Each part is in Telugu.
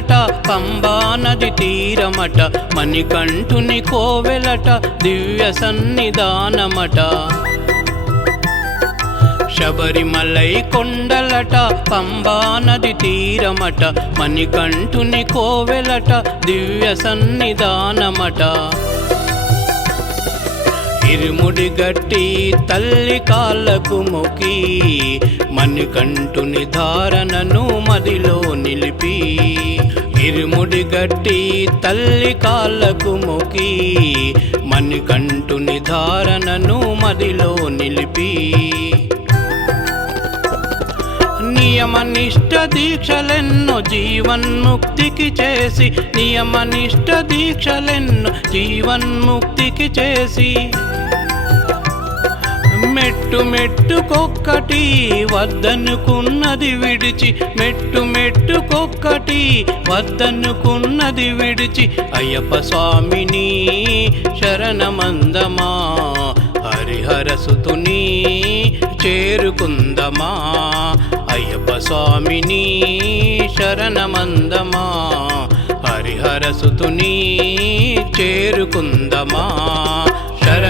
కోవెలట పంబా నది తీరమట మణికంఠుని కోవెలట దివ్య సన్నిధానమట. శబరిమలై కొండలట పంబా నది తీరమట మణికంఠుని కోవెలట దివ్య సన్నిధానమట. ఇరుముడి గట్టి తల్లి కాళ్ళకు మొకి మణికంఠుని ధారణను మదిలో నిలిపి ఇరుముడి గట్టి తల్లి కాళ్ళకు మొకి మణికంఠుని ధారణను మదిలో నిలిపి నియమనిష్ట దీక్షలెన్నో జీవన్ముక్తికి చేసి నియమనిష్ట దీక్షలెన్నో జీవన్ముక్తికి చేసి. మెట్టు మెట్టుకొక్కటి వద్దనుకున్నది విడిచి. మెట్టు మెట్టుకొక్కటి వద్దనుకున్నది విడిచి. అయ్యప్ప స్వామిని శరణమందమా? హరిహరసుతుని చేరుకుందమా? అయ్యప్ప స్వామిని శరణమందమా? హరిహరసుతుని చేరుకుందమా?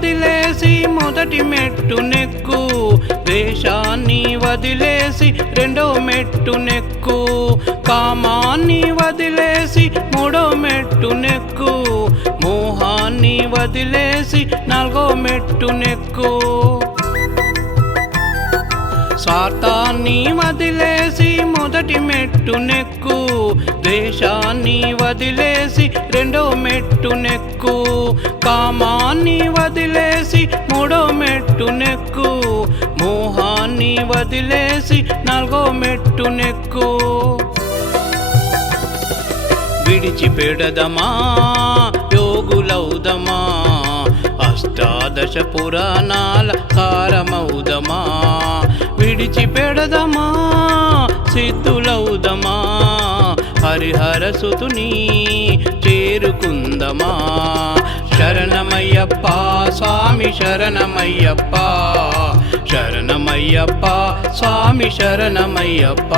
వదిలేసి మొదటి మెట్టు నెక్కు. ద్వేషాన్ని వదిలేసి రెండో మెట్టు నెక్కు. కామాన్ని వదిలేసి మూడో మెట్టు నెక్కు. మోహాన్ని వదిలేసి నాలుగో మెట్టు నెక్కు. స్వార్థాన్ని వదిలేసి మొదటి మెట్టు నెక్కు దేశాన్ని వదిలేసి రెండో మెట్టు నెక్కు కామాన్ని వదిలేసి మూడో మెట్టు నెక్కు మోహాన్ని వదిలేసి నాలుగో మెట్టు నెక్కు. విడిచిపెడదమా? యోగులౌదమా అష్టాదశ పురాణాల కారమౌదమా విడిచిపెడదమా? సిద్ధులౌదమా హరిహర సుతుని చేరుకుందమా? శరణమయ్యప్ప స్వామి శరణమయ్యప్ప. శరణమయ్యప్ప స్వామి శరణమయ్యప్ప.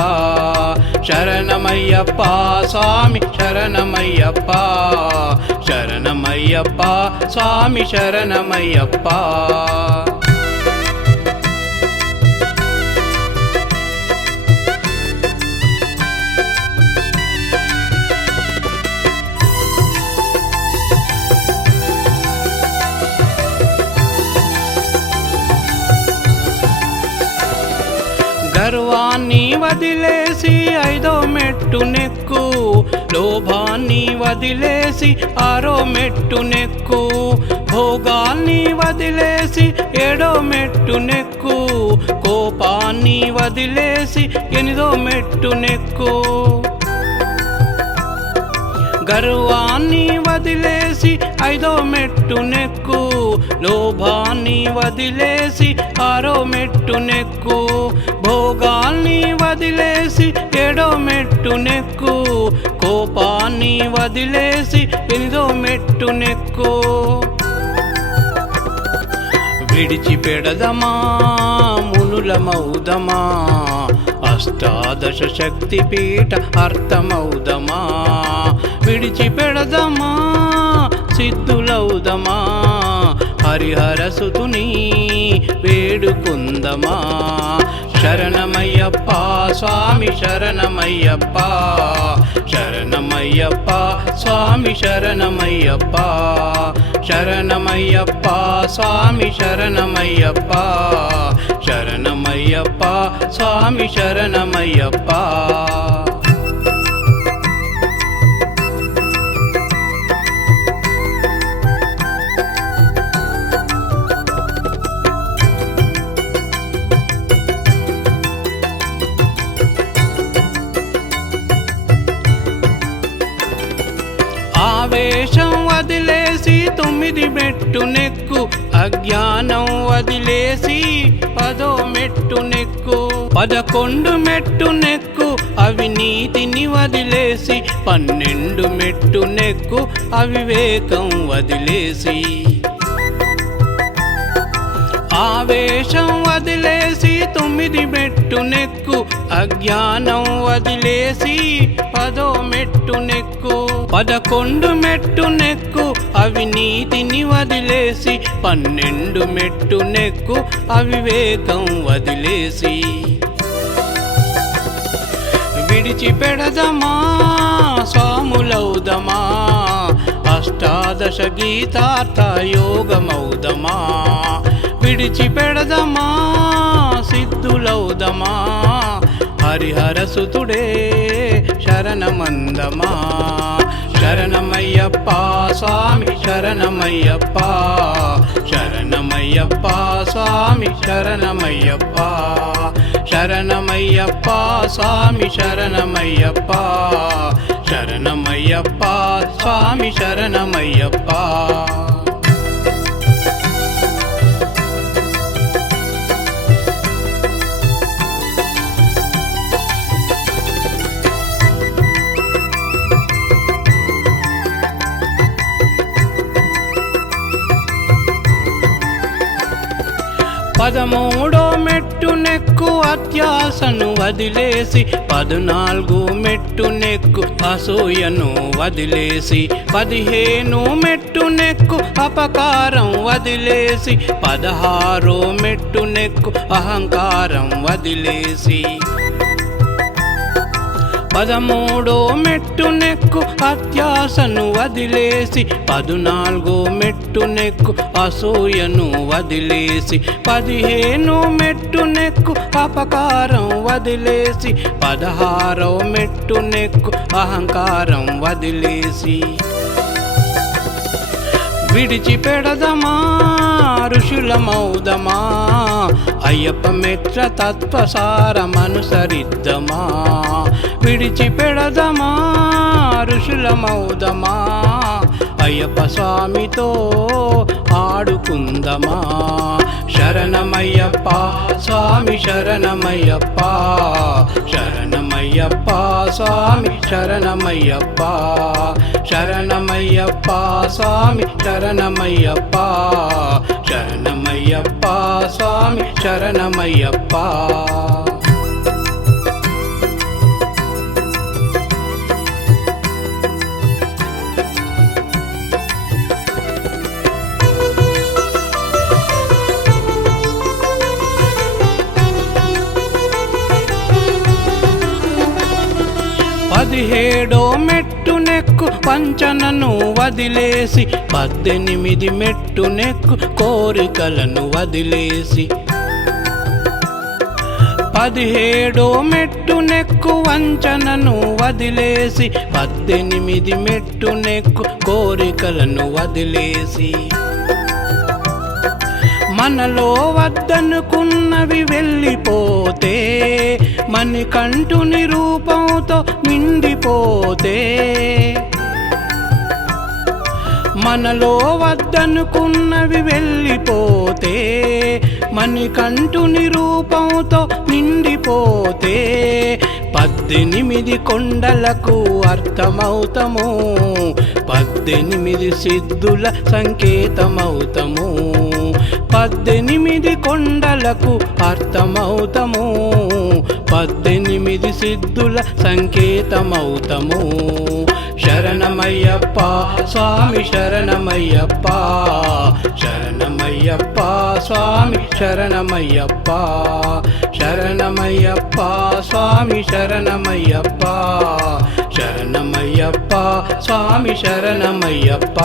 శరణమయ్యప్ప స్వామి శరణమయ్యప్ప. శరణమయ్యప్ప స్వామి శరణమయ్యప్ప. గర్వాన్ని వదిలేసి ఐదో మెట్టు నెక్కు లోభాన్ని వదిలేసి ఆరో మెట్టు నెక్కు భోగాల్ని వదిలేసి ఏడో మెట్టు నెక్కు కోపాన్ని వదిలేసి ఎనిమిదో మెట్టు నెక్కు. గర్వాన్ని వదిలేసి ఐదో మెట్టు నెక్కు. లోభాన్ని వదిలేసి ఆరో మెట్టు నెక్కు. భోగాల్ని వదిలేసి ఏడో మెట్టు నెక్కు. కోపాన్ని వదిలేసి ఎనిదో మెట్టు నెక్కు. విడిచిపెడదమా మునులమౌదమా? అష్టాదశ శక్తి పీఠ అర్థమౌదమా? విడిచిపెడదమా సిద్ధులౌదమా హరిహర సుతుని వేడుకుందమా. శరణమయ్యప్ప స్వామి శరణమయ్యప్ప శరణమయ్యప్ప స్వామి శరణమయ్యప్ప శరణమయ్యప్ప స్వామి శరణమయ్యప్ప శరణమయ్యప్ప స్వామి శరణమయ్యప్ప. మెట్టు నెక్కు అజ్ఞానం వదిలేసి పదో మెట్టు నెక్కు పదకొండు మెట్టు నెక్కు అవినీతిని వదిలేసి. పన్నెండు మెట్టు నెక్కు అవివేకం వదిలేసి. ఆవేశం వదిలేసి తొమ్మిది మెట్టు నెక్కు అజ్ఞానం వదిలేసి పదో మెట్టు నెక్కు పదకొండు మెట్టు నెక్కు అవినీతి వదిలేసి పన్నెండు మెట్టు నెక్కు అవివేకం వదిలేసి. విడిచిపెడదమా స్వాములౌదమా అష్టాదశ గీతార్థ యోగమౌదమా విడిచిపెడదమా సిద్ధులౌదమా హరిహర సుతుడే శరణమందమా. శరణమయ్యప్ప స్వామి శరణమయ్యప్ప శరణమయ్యప్ప స్వామి శరణమయ్యప్ప శరణమయ్యప్ప స్వామి శరణమయ్యప్ప శరణమయ్యప్ప స్వామి శరణమయ్యప్ప పదమూడో మెట్టు నెక్కు అత్యాసను వదిలేసి పద్నాలుగు మెట్టు నెక్కు అసూయను వదిలేసి పదిహేను మెట్టు నెక్కు అపకారం వదిలేసి పదహారో మెట్టు నెక్కు అహంకారం వదిలేసి. పదమూడో మెట్టు నెక్కు అత్యాసను వదిలేసి పదునాలుగో మెట్టు నెక్కు అసూయను వదిలేసి పదిహేను మెట్టు నెక్కు అపకారం వదిలేసి పదహారో మెట్టు నెక్కు అహంకారం వదిలేసి. విడిచిపెడదమా ఋషులమౌదమా అయ్యప్ప మిత్ర తత్వసారమనుసరిద్దమా? విడిచిపెడదమా ఋషులమౌదమా అయ్యప్ప స్వామితో ఆడుకుందమా. శరణమయ్యప్ప స్వామి శరణమయ్యప్ప శరణమయ్యప్ప స్వామి శరణమయ్యప్ప శరణమయ్యప్ప స్వామి శరణమయ్యప్ప శరణమయ్యప్ప స్వామి శరణమయ్యప్ప. పదిహేడో మెట్టు నెక్కు పంచనను వదిలేసి పద్దెనిమిది మెట్టు నెక్కు కోరికలను వదిలేసి. పదిహేడో మెట్టు నెక్కు వంచనను వదిలేసి పద్దెనిమిది మెట్టు నెక్కు కోరికలను వదిలేసి. మనలో వద్దనుకున్నవి వెళ్ళిపోతే మణికంఠుని రూపంతో నిండిపోతే మనలో వద్దనుకున్నవి వెళ్ళిపోతే మణికంటు నిరూపంతో నిండిపోతే పద్దెనిమిది కొండలకు అర్థమవుతము. పద్దెనిమిది సిద్ధుల సంకేతమవుతము. పద్దెనిమిది కొండలకు అర్థమవుతము. పద్దెనిమిది సిద్ధుల సంకేతమవుతము. శరణమయ్యప్ప స్వామి శరణమయ్యప్ప. శరణమయ్యప్ప స్వామి శరణమయ్యప్ప. శరణమయ్యప్ప స్వామి శరణమయ్యప్ప. శరణమయ్యప్ప స్వామి శరణమయ్యప్ప.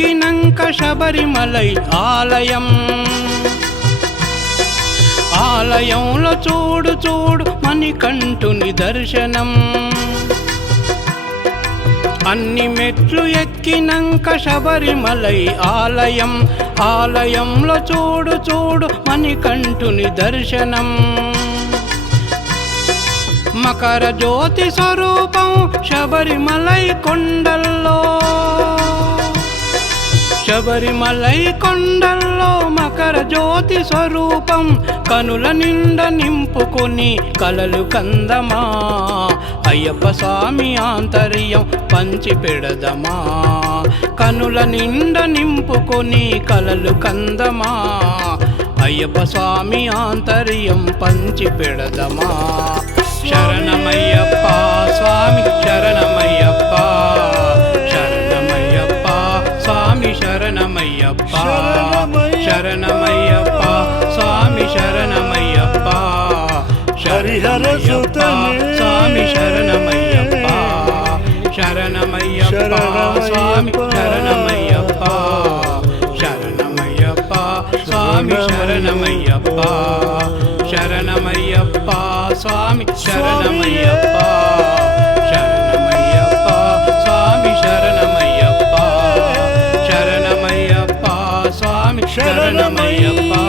ఎక్కినంక శబరిమలై ఆలయం. ఆలయంలో చూడు చూడు మణికంఠుని దర్శనం. అన్ని మెట్లు ఎక్కినంక శబరిమలై ఆలయం. ఆలయంలో చూడు చూడు మణికంఠుని దర్శనం. మకర జ్యోతి స్వరూపం శబరిమలై కొండల్లో. శబరిమలై కొండల్లో మకర జ్యోతి స్వరూపం కనుల నిండ నింపుకొని కలలు కందమా. అయ్యప్ప స్వామి ఆంతర్యం పంచి పెడదమా. కనుల నిండ నింపుకొని కలలు కందమా. అయ్యప్ప స్వామి ఆంతర్యం పంచి పెడదమా. శరణమయ్యప్ప స్వామి శరణమయ్యప్ప. హరిహర శరణమయ్యప్ప సుతనే. స్వామి శరణమయ్యప్ప శరణమయ్యప్ప స్వామి శరణమయ్యప్ప శరణమయ్యప్ప స్వామి శరణమయ్యప్ప శరణమయ్యప్ప స్వామి శరణమయ్యప్ప శరణమయ్యప్ప స్వామి శరణమయ్యప్ప శరణమయ్యప్ప స్వామి శరణమయ్యప్ప